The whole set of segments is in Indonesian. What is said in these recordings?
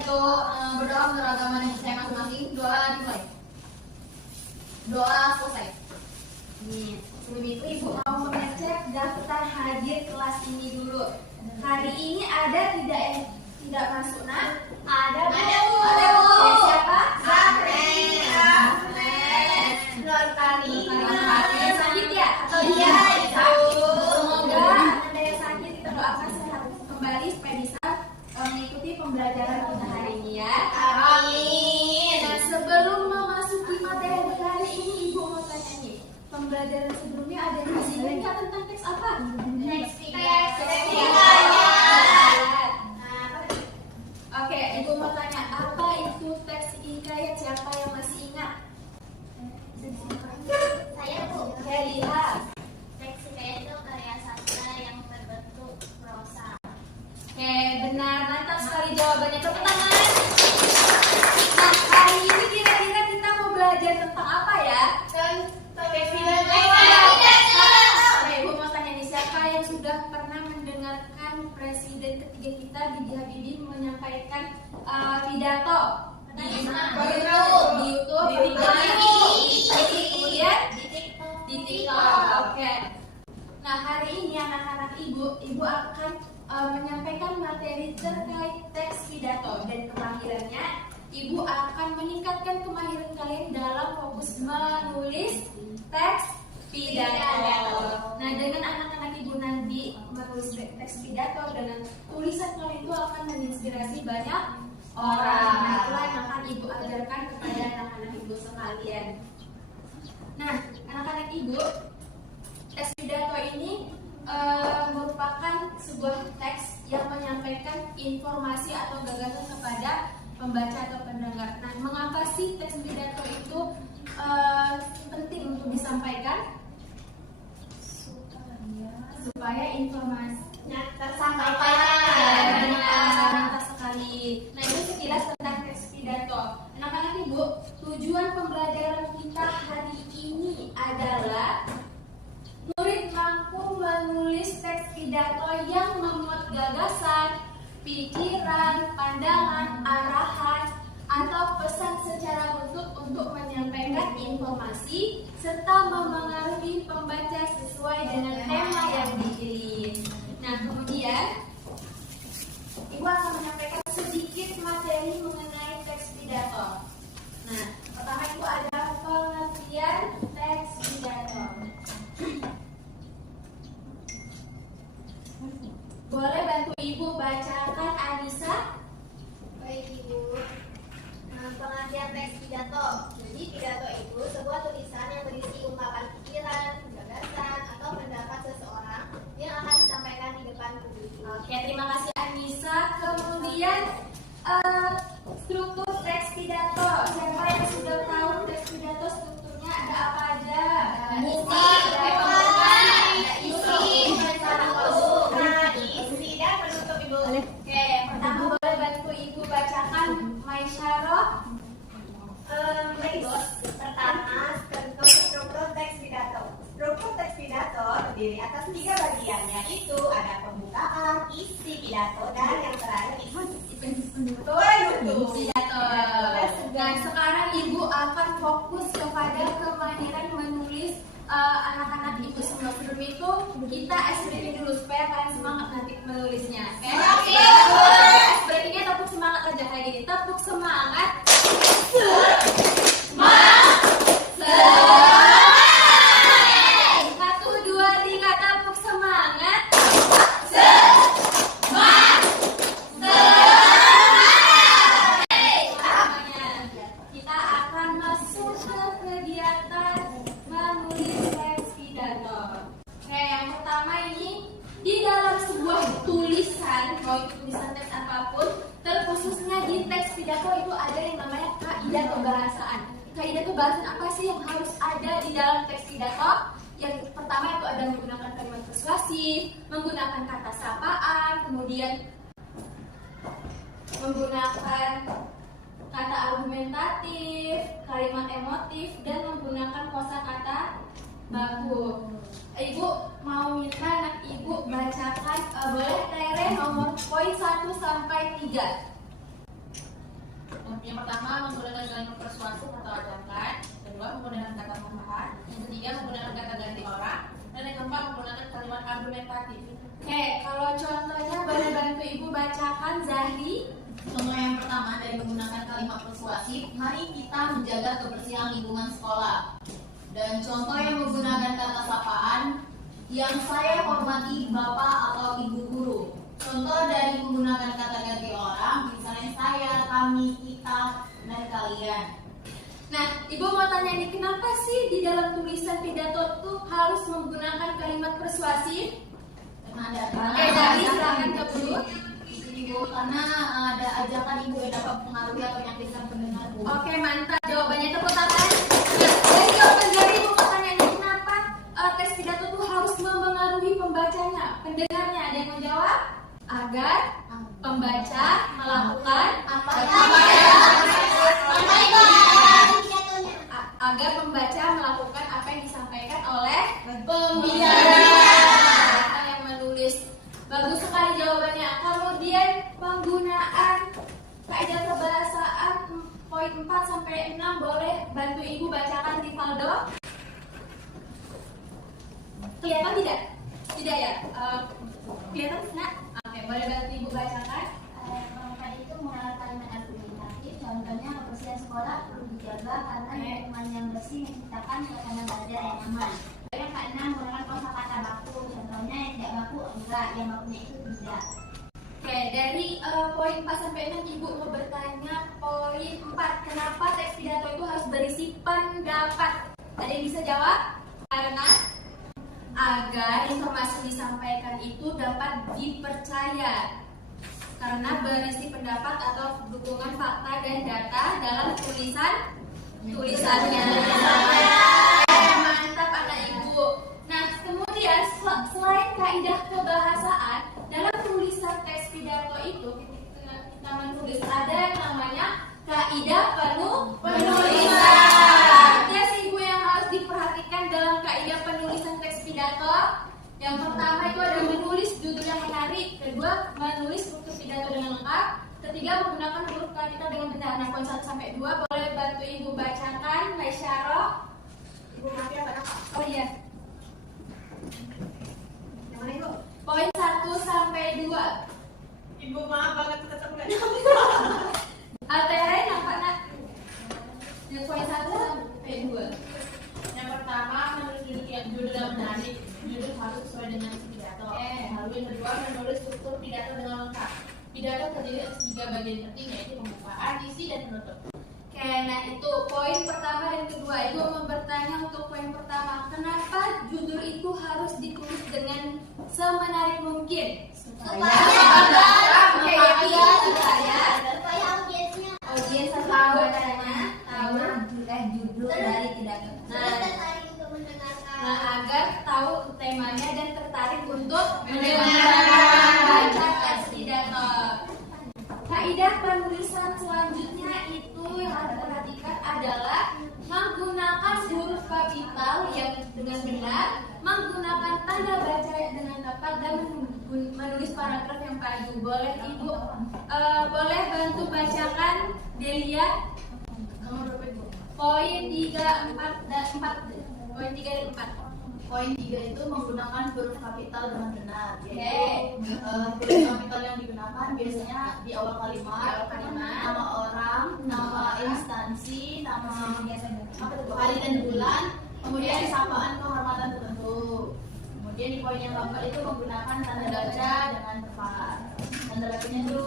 Untuk berdoa menurut agama dan percaya masing-masing, doa dimulai. Doa selesai. Nih, sebelum itu Ibu mau mengecek daftar hadir kelas ini dulu. Hari ini ada tidak yang tidak masuk, Nak? Ada, Bu. Ada, Bu. Siapa? Zahrin. Nurtani. Nurtani. Sakit ya? Atau Iya, sakit? Semoga Anda yang sakit kita doakan sehat kembali supaya bisa mengikuti pembelajaran kita hari ini ya. Amin. Nah, sebelum memasuki materi hari ini, Ibu mau tanya nih, pembelajaran sebelumnya ada yang masih ingat nggak tentang teks apa? Teks Oke, Ibu mau tanya, apa itu teks hikayat? Siapa yang masih ingat? Saya, Bu. Oke, lihat. Teks hikayat itu karya sastra yang berbentuk prosa. Oke, benar. Mantap sekali jawabannya. Tepuk tangan. Nah, hari ini kira-kira kita mau belajar tentang apa ya? Oke, Ibu mau tanya nih, siapa yang sudah pernah mendengarkan Presiden ketiga kita Bidi Habibie menyampaikan pidato di YouTube, kemudian di TikTok. Oke. Nah, hari ini anak-anak Ibu akan menyampaikan materi terkait teks pidato dan kemahirannya. Ibu akan meningkatkan kemahiran kalian dalam fokus menulis teks pidato. Nah, dengan anak-anak Ibu nanti menulis teks pidato dengan tulisan kalian itu akan menginspirasi banyak orang. Nah, itulah yang akan Ibu ajarkan kepada anak-anak Ibu sekalian. Nah, anak-anak Ibu, teks pidato ini merupakan sebuah teks yang menyampaikan informasi atau gagasan kepada pembaca atau pendengar. Nah, mengapa sih teks pidato itu penting untuk disampaikan? Supaya informasinya tersampaikan. Mantap sekali. Nah, itu sekilas tentang teks pidato. Anak-anak Ibu, tujuan pembelajaran kita hari ini adalah murid mampu menulis teks pidato yang memuat gagasan, pikiran, pandangan, arahan, atau pesan secara untuk menyampaikan informasi serta memengaruhi pembaca sesuai dengan tema yang dipilih. Nah, kemudian Ibu akan menyampaikan sedikit materi mengenai teks pidato. Nah, pertama itu ada pengertian teks pidato. Boleh bantu Ibu bacakan, Anissa? Baik, Ibu. Pengertian teks pidato. Jadi pidato itu sebuah tulisan yang berisi ungkapan pikiran, gagasan, atau pendapat seseorang yang akan disampaikan di depan publik. Oke, terima kasih Anissa. Kemudian struktur teks pidato. Siapa yang sudah tahu teks pidato strukturnya ada apa aja? Isi dan penutup, Ibu. Oke, pertama boleh bantu Ibu bacakan, Maisyaro. Pertama, bentuk struktur teks pidato. Struktur teks pidato terdiri atas 3 bagian, yaitu ada pembukaan, isi pidato, dan yang terakhir penutup Pidato. Nah, sekarang Ibu akan fokus kepada kemahiran menulis anak-anak Ibu semua. Sebelum itu kita ice breaking dulu supaya kalian semangat nanti menulisnya. Oke? Ice breakingnya tepuk semangat aja kayak gini. Tepuk semangat. Satu, dua, tiga, tepuk semangat. Kita akan masuk ke kegiatan menulis teks pidato. Oke, yang pertama ini di dalam sebuah tulisan, mau itu tulisan teks apapun, terkhususnya di teks pidato itu ada yang namanya kaidah kebahasaan. Kaidah kebahasaan apa sih yang harus ada di dalam teks pidato? Yang pertama itu ada menggunakan kalimat persuasif, menggunakan kata sapaan, kemudian menggunakan kata argumentatif, kalimat emotif, dan menggunakan kosakata baku. Ibu mau minta anak Ibu bacakan, boleh Rere nomor poin 1 sampai 3. Yang pertama menggunakan kalimat persuasif atau ajakan, kedua menggunakan kata tambahan, yang ketiga menggunakan kata ganti orang, dan yang keempat menggunakan kalimat argumentatif. Oke, kalau contohnya boleh bantu ibu bacakan Zahri. Contoh yang pertama dari menggunakan kalimat persuasif, mari kita menjaga kebersihan lingkungan sekolah. Dan contoh yang menggunakan kata sapaan, yang saya hormati Bapak atau Ibu Guru. Contoh dari menggunakan kata ganti orang, misalnya saya, kami, kita, dan kalian. Nah, ibu mau tanya nih, kenapa sih di dalam tulisan pidato tuh harus menggunakan kalimat persuasif? Karena ada Oke, Zahri silakan ke Bu. Ibu, karena ada ajakan ibu yang dapat mempengaruhi atau menyakitkan pendengar, Bu. Oke, mantap jawabannya, tepuk tangan. Nah, dari jawaban Zahri ibu mau tanya nih, kenapa teks pidato tuh harus mempengaruhi pembacanya, pendengarnya? Ada yang mau jawab? Agar pembaca melakukan agar pembaca melakukan apa yang disampaikan oleh pembicara atau yang menulis. Bagus sekali jawabannya. Kemudian penggunaan kaidah kebahasaan poin 4 sampai 6 boleh bantu ibu bacakan Rivaldo. Kelihatan tidak? Tidak ya? Kelihatan nak? Oke, boleh bantu ibu bacakan. Tadi itu menggunakan kalimat argumentatif, contohnya kebersihan sekolah perlu dijaga karena lingkungan yang bersih menciptakan suasana belajar yang aman. Yang keenam menggunakan kosakata baku, contohnya yang tidak baku enggak, yang bakunya itu tidak. Oke, dari poin 4 sampai 6 ibu mau bertanya poin 4. Kenapa teks pidato itu harus berisi pendapat? Ada yang bisa jawab? Karena agar informasi disampaikan itu dapat dipercaya. Karena berisi pendapat atau dukungan fakta dan data dalam tulisannya. Mantap anak ibu. Nah, kemudian selain kaidah kebahasaan, dalam tulisan teks pidato itu kita menulis ada yang namanya kaidah penulisan. Ya sih ibu yang harus diperhatikan dalam kaidah penulisan teks pidato. Yang pertama itu ada menulis judul yang menarik, kedua menulis struktur pidato dengan lengkap, ketiga menggunakan huruf kapital dengan benar. Nah, poin 1 sampai 2 boleh bantu ibu bacakan, Maisyaro. Ibu maaf ya, Pak. Oh iya. Yang mana ibu? Poin 1 sampai 2. Ibu maaf banget tetap nggak Altere nampak nak? Yang poin 1 sampai 2. Yang pertama menulis judul yang menarik. Judul harus sesuai dengan isi pidato. Lalu yang kedua menulis struktur pidato dengan lengkap. Pidato terdiri atas 3 bagian penting, yaitu pembukaan, isi, dan penutup. Oke, nah itu poin pertama dan kedua. Ibu mau bertanya untuk poin pertama, kenapa judul itu harus ditulis dengan semenarik mungkin? Supaya audiens atau bacanya tahu judul dari pidato. Nah, agar tahu temanya dan tertarik untuk mendengarkan baca teks pidato. Kaidah penulisan selanjutnya itu yang harus diperhatikan adalah menggunakan huruf kapital yang dengan benar, menggunakan tanda baca dengan tepat, dan menulis paragraf yang padu. Boleh ibu boleh bantu bacakan Delia? Poin 3, 4 dan 4. Poin 3 dan 4. Poin 3 itu menggunakan huruf kapital dengan benar. Oke. Huruf kapital yang digunakan biasanya di awal kalimat, nama orang, nama instansi, nama hari dan bulan, kemudian sapaan kehormatan tertentu. Kemudian di poin yang keempat itu menggunakan tanda baca dengan tepat. Tanda bacanya itu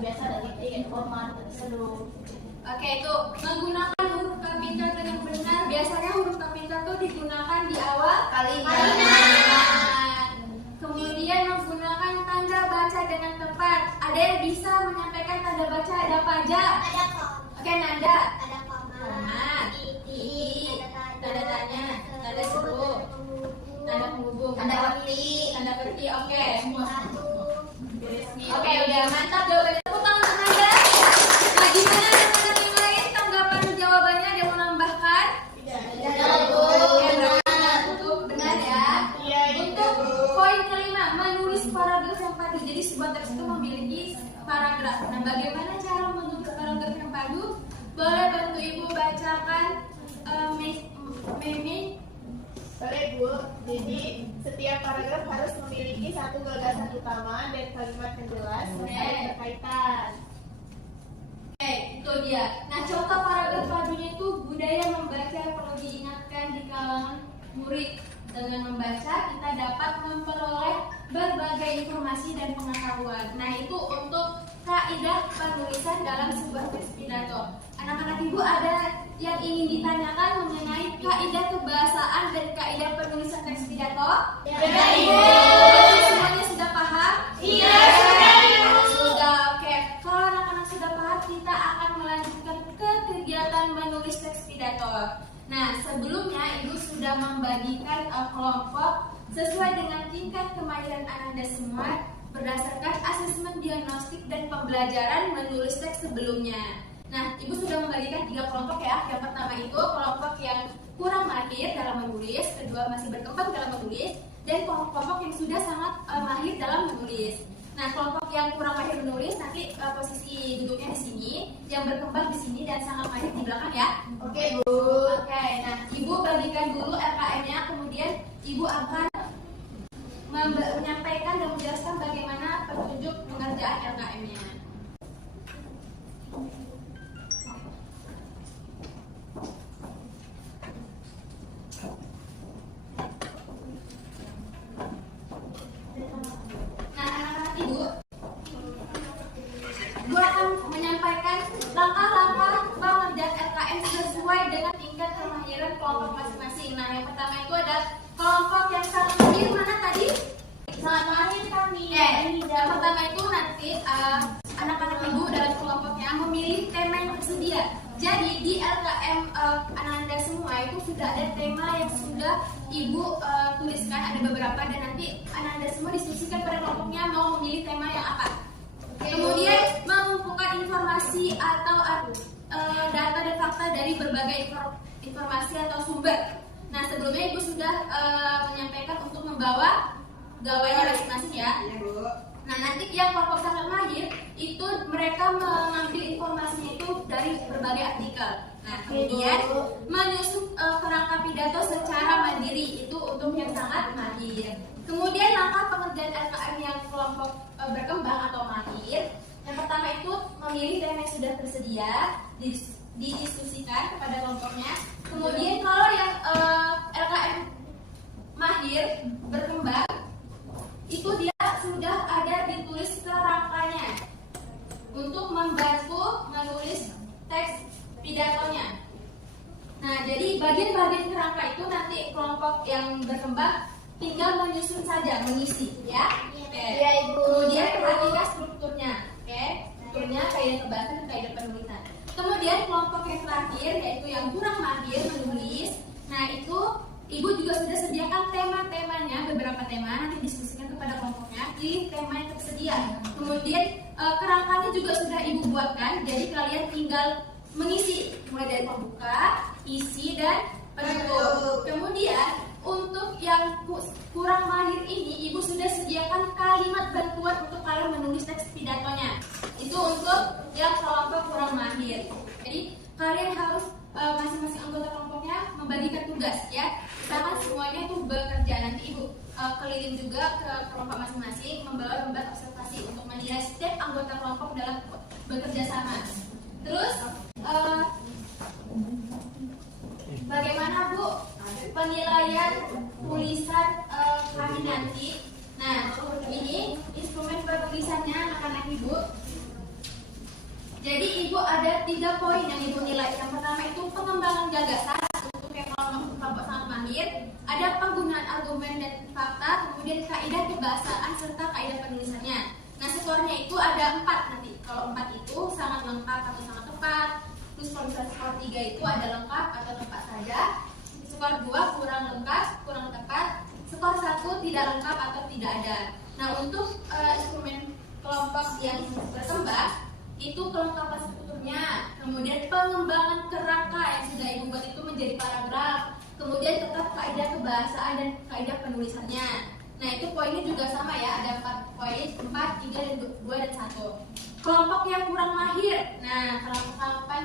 biasa dari titik, koma, seluruh. Oke, itu menggunakan huruf kapital dengan benar. Biasanya huruf kapital itu digunakan di awal kalimat. Kemudian menggunakan tanda baca dengan tepat. Ada yang bisa menyampaikan tanda baca ada apa aja? Oke, Nanda. Koma, titik, tanda tanya, tanda seru, tanda penghubung, tanda peti. Oke, semua. Oke, udah mantap jawabannya. Tepuk tangan untuk Nanda. Nah, gimana anak-anak yang lain tanggapan jawabannya? Ada yang mau nambahkan? Untuk benar ya. Untuk poin kelima, menulis paragraf yang padu. Jadi sebuah teks itu memiliki paragraf. Nah, bagaimana cara membentuk paragraf yang padu? Adu, boleh bantu Ibu bacakan meme? Boleh Bu, jadi setiap paragraf harus memiliki satu gagasan utama dan kalimat yang jelas saling berkaitan. Oke, itu dia. Nah, contoh paragraf adunya itu budaya membaca perlu diingatkan di kalangan murid. Dengan membaca, kita dapat memperoleh berbagai informasi dan pengetahuan. Nah, itu untuk kaidah penulisan dalam sebuah teks pidato. Anak-anak Ibu ada yang ingin ditanyakan mengenai kaidah kebahasaan dan kaidah penulisan teks pidato? Ya, Ibu. Semuanya sudah paham? Iya, Sudah, oke. Kalau anak-anak sudah paham, kita akan melanjutkan ke kegiatan menulis teks pidato. Nah, sebelumnya Ibu sudah membagikan kelompok sesuai dengan tingkat kemahiran Anda semua berdasarkan asesmen diagnostik dan pembelajaran menulis teks sebelumnya. Nah, Ibu sudah membagikan 3 kelompok ya. Yang pertama itu kelompok yang kurang mahir dalam menulis, kedua masih berkembang dalam menulis, dan kelompok yang sudah sangat mahir dalam menulis. Nah, kelompok yang kurang mahir menulis nanti posisi duduknya di sini, yang berkembang di sini dan sangat mahir di belakang ya. Oke Bu. Oke, nah Ibu bagikan dulu RKM-nya, kemudian Ibu akan menyampaikan dan menjelaskan bagaimana petunjuk pengerjaan RKM-nya. Nah, anak-anak Ibu akan menyampaikan langkah-langkah pengerjaan RKM sesuai dengan tingkat kemahiran kelompok masing-masing. Nah, yang pertama itu ada kelompok yang sangat mahir, mana tadi? Sangat mahir kami. Yang pertama itu nanti anak-anak Ibu dalam kelompoknya memilih tema yang tersedia. Jadi di LKM anak-anak semua itu sudah ada tema yang sudah Ibu tuliskan, ada beberapa, dan nanti anak-anak semua diskusikan pada kelompoknya mau memilih tema yang apa. Kemudian mengumpulkan informasi atau data dan fakta dari berbagai informasi atau sumber. Nah, sebelumnya Ibu sudah menyampaikan untuk membawa gawainya masing-masing ya. Iya Bu. Nah, nanti yang kelompok sangat mahir itu mereka mengambil informasinya itu dari berbagai artikel. Nah, kemudian menyusun kerangka pidato secara mandiri itu untuk yang sangat mahir. Kemudian langkah pengerjaan LKM yang kelompok berkembang atau mahir. Yang pertama itu memilih tema yang sudah tersedia, didiskusikan kepada kelompoknya. Kemudian kalau yang LKM mahir berkembang itu dia sudah ada ditulis kerangkanya untuk membantu menulis teks pidatonya. Nah, jadi bagian-bagian kerangka itu nanti kelompok yang berkembang tinggal menyusun saja, mengisi ya. Iya, Ibu. Kemudian perhatikan strukturnya, oke? Strukturnya kaidah kebahasan dan kaidah penulisan. Kemudian kelompok yang terakhir yaitu yang kurang mahir menulis. Nah, itu Ibu juga sudah sediakan tema-temanya, beberapa tema, nanti diskusikan kepada kelompoknya, pilih tema yang tersedia. Kemudian kerangkanya juga sudah Ibu buatkan, jadi kalian tinggal mengisi mulai dari pembuka, isi, dan penutup. Kemudian untuk yang kurang mahir ini, Ibu sudah sediakan kalimat bantuan untuk kalian menulis teks pidatonya. Itu untuk yang kelompok kurang mahir. Jadi kalian harus masing-masing anggota kelompoknya membagikan tugas ya. Misalkan semuanya itu bekerja, nanti Ibu keliling juga ke kelompok masing-masing membawa lembar observasi untuk menilai setiap anggota kelompok dalam bekerja sama. Terus bagaimana Bu penilaian tulisan kami nanti? Nah, ini instrumen penulisannya anak-anak Ibu. Jadi Ibu ada 3 poin yang Ibu nilai. Yang pertama itu pengembangan gagasan untuk yang kelompok sangat mahir. Ada penggunaan argumen dan fakta, kemudian kaidah kebahasaan serta kaidah penulisannya. Nah, skornya itu ada 4 nanti. Kalau 4 itu sangat lengkap atau sangat tepat. Terus kalau misalnya skor 3 itu ada lengkap atau tepat saja. Skor 2 kurang lengkap, kurang tepat. Skor 1 tidak lengkap atau tidak ada. Nah, untuk instrumen kelompok yang berkembang itu kelengkapan strukturnya, kemudian pengembangan kerangka yang sudah Ibu buat itu menjadi paragraf, kemudian tetap kaidah kebahasaan dan kaidah penulisannya. Nah, itu poinnya juga sama ya, ada 4 poin, 4, 3, dan 2, dan 1. kelompok yang kurang mahir. Nah,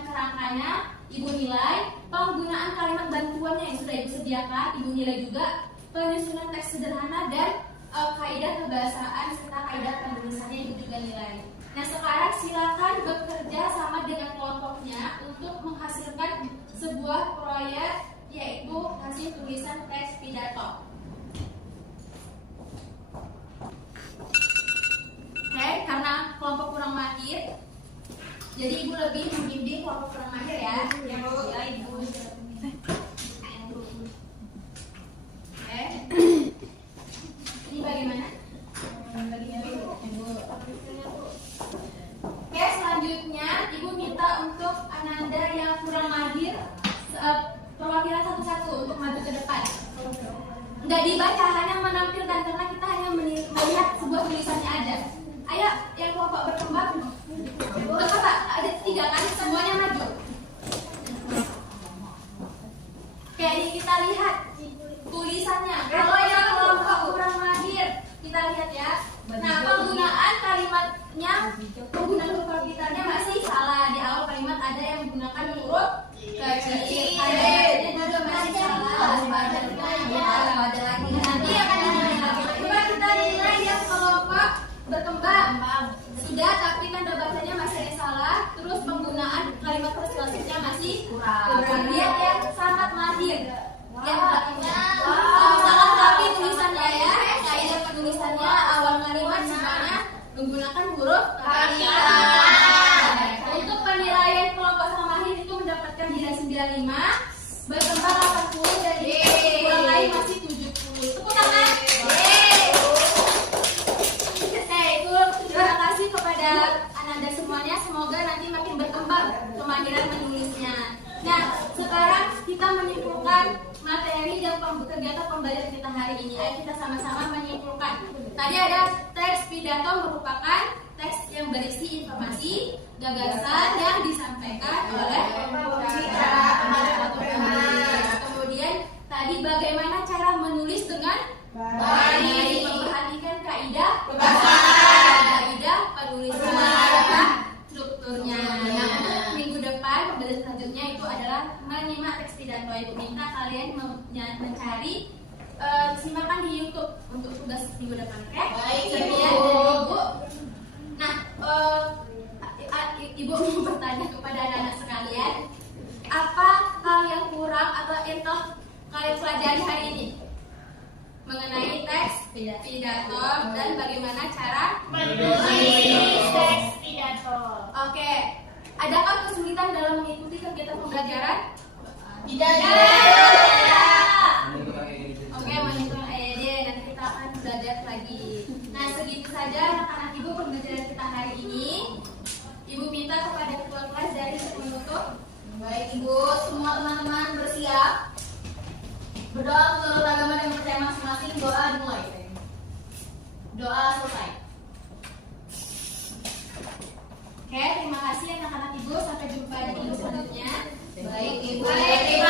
kerangkanya Ibu nilai penggunaan kalimat bantuannya yang sudah Ibu sediakan. Ibu nilai juga penyusunan teks sederhana dan kaidah kebahasaan serta kaidah penulisannya Ibu juga nilai. Nah, sekarang silakan bekerja sama dengan kelompoknya untuk menghasilkan sebuah proyek, yaitu hasil tulisan teks pidato. Oke, karena kelompok kurang mahir, jadi Ibu lebih membimbing kelompok kurang mahir ya. Ya, Bu. Ya, Ibu. Oke. Ini bagaimana? Oke, selanjutnya Ibu minta untuk Ananda yang kurang mahir perwakilan satu-satu untuk maju ke depan. Nggak dibaca, hanya menampilkan karena kita hanya melihat sebuah tulisannya aja. Ayo, yang kelompok berkembang. Betul, ada 3 kan, semuanya maju. Oke, ini kita lihat tulisannya. Kalau yang kelompok kurang mahir, kita lihat ya. Nah, penggunaan kalimatnya, penggunaan huruf kapitalnya masih salah. Di awal kalimat ada yang menggunakan huruf kecil. Kalimatnya juga masih salah. Ada lagi. Nanti akan dinilai lagi. Coba kita nilai yang kelompok berkembang. Sudah, tapi kan bacanya masih ada salah. Terus penggunaan kalimat persuasifnya masih kurang. Lihat yang sangat mahir. Yang salah tapi tulisannya ya. Kaidah penulisannya awal kalimat semuanya menggunakan huruf kapital. Untuk penilaian kelompok sangat mahir itu mendapatkan nilai 95, berkembang 80 dan kurang lain masih 70. Tepuk tangan. Terima kasih kepada Ananda semuanya. Semoga nanti makin berkembang kemahiran menulisnya. Nah, sekarang kita menyimpulkan materi dan kegiatan pembelajaran kita hari ini. Ayo kita sama-sama menyimpulkan. Tadi ada teks pidato merupakan teks yang berisi informasi, gagasan yang disampaikan oleh pembicara atau penulis. Kemudian tadi bagaimana cara menulis dengan baik, memperhatikan kaidah penulisan, strukturnya. Nah, minggu depan pembelajaran selanjutnya itu adalah menyimak teks pidato. Ibu minta kalian mencari simakan di YouTube untuk tugas minggu depan, oke? Baik, Sekian Ibu. dari Ibu. Nah, Ibu mau bertanya kepada anak-anak sekalian, apa hal yang kurang atau yang telah kalian pelajari hari ini mengenai teks pidato dan bagaimana cara Menulis teks pidato. Oke, adakah kesulitan dalam mengikuti kegiatan pembelajaran? Tidak. Oke, menghitung EYD, nanti kita akan belajar lagi. Nah, segitu saja anak-anak Ibu pembelajaran kita hari ini. Ibu minta kepada ketua kelas dari penutup. Baik, Ibu, semua teman-teman bersiap. Berdoa menurut agama dan percaya masing-masing. Doa dimulai. Doa selesai. Oke, terima kasih anak-anak Ibu. Sampai jumpa di video selanjutnya. Baik, Ibu. Terima